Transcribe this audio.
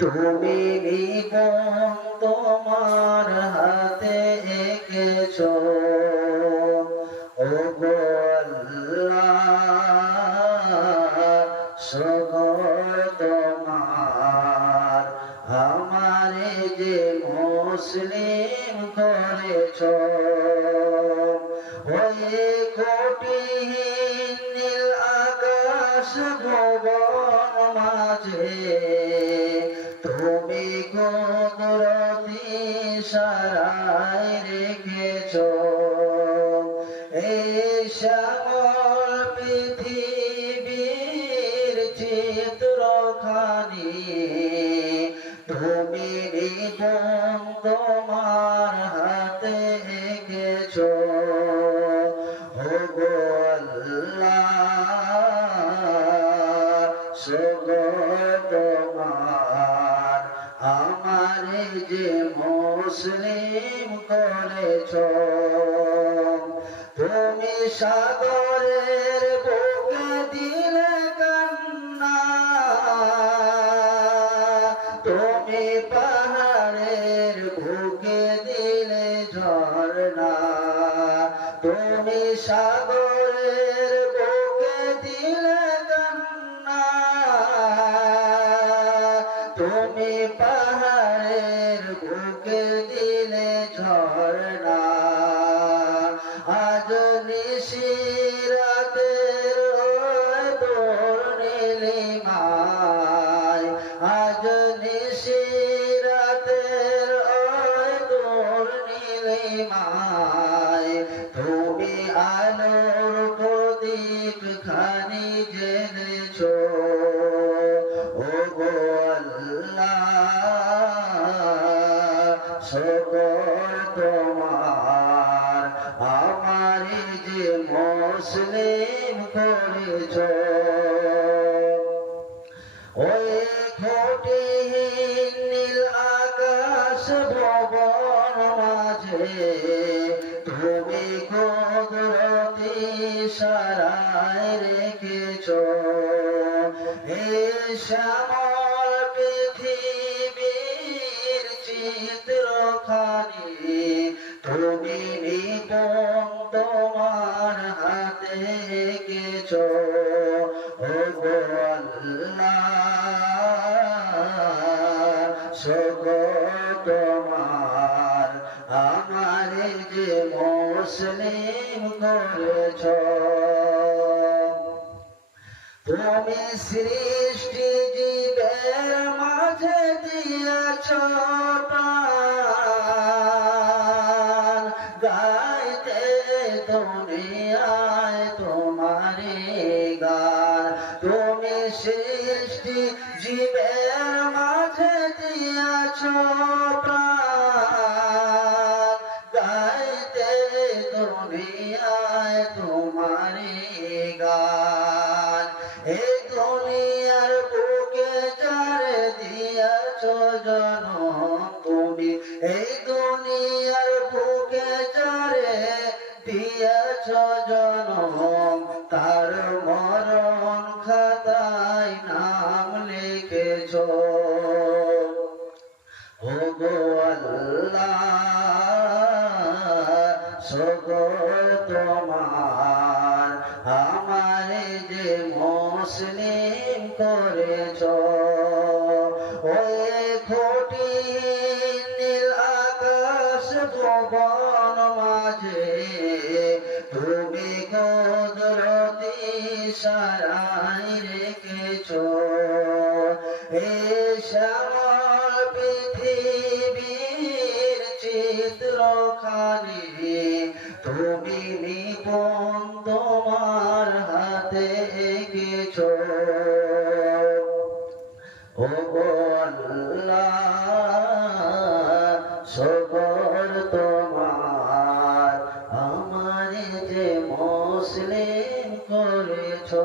তুমি জীবন তোমার হাতে এঁকেছো ও গো আল্লাহ, সকল তোমার। আমারে যে মুসলিম করেছো, ওই কঠিন নীল আকাশ ভুবন মাঝে তুমি কুদরতি ইশারায় রেখেছো এই শ্যামল পৃথিবীর চিত্রখানি। তুমি জীবন তোমার হাতে এঁকেছো ও গো আল্লাহ, সকল তোমার। আমারে যে মুসলিম করেছো, তুমি সাগরের বুকে দিলে কান্না, তুমি পাহাড়ের বুকে দিলে ঝর্ণা, তুমি সাগরের বুকে দিলে কান্না, তুমি পাহাড়ের বুকে দিলে ঝর্ণা। আজ নিশিরাতের দোর নীলিমায়, আজ নিশিরাতের দোর নীলিমায় তুমি আলোর প্রদীপ খানি জেনেছো ও গো আল্লাহ, সকল তোমার। আমারে যে মুসলিম করেছো ওই কঠিন নীল আকাশ ভুবন মাঝে তুমি কুদরতি ইশারায় রেখেছো এই শ্যামল পৃথিবীর চিত্রখানি। তুমি জীবন তোমার হাতে এঁকেছো ও গো আল্লাহ, সকল তোমার। আমারে যে মুসলিম করেছো, তুমি সৃষ্টি জীবের মাঝে দিয়েছো প্রাণ, গাইতে দুনিয়ায় তোমারে গান। তুমি সৃষ্টি জীবের মাঝে দিয়েছো প্রাণ, গাইতে দুনিয়ায় তোমারে গান। এই দুনিয়ার বুকে যারে দিয়েছো জনম তুমি, এই দুনিয়ার বুকে যারে দিয়েছো জনম, তার মরণ খাতায় নাম লিখেছো ও গো আল্লাহ, সকল তোমার। আমারে যে মুসলিম করেছো ওই কঠিন নীল আকাশ ভুবন মাঝে তুমি কুদরতি ইশারায় রেখেছো এই শ্যামল পৃথিবীর চিত্রখানি। তুমি জীবন তোমার হাতে এঁকেছো ও গো আল্লাহ, সকল তোমার। আমারে যে মুসলিম করেছো।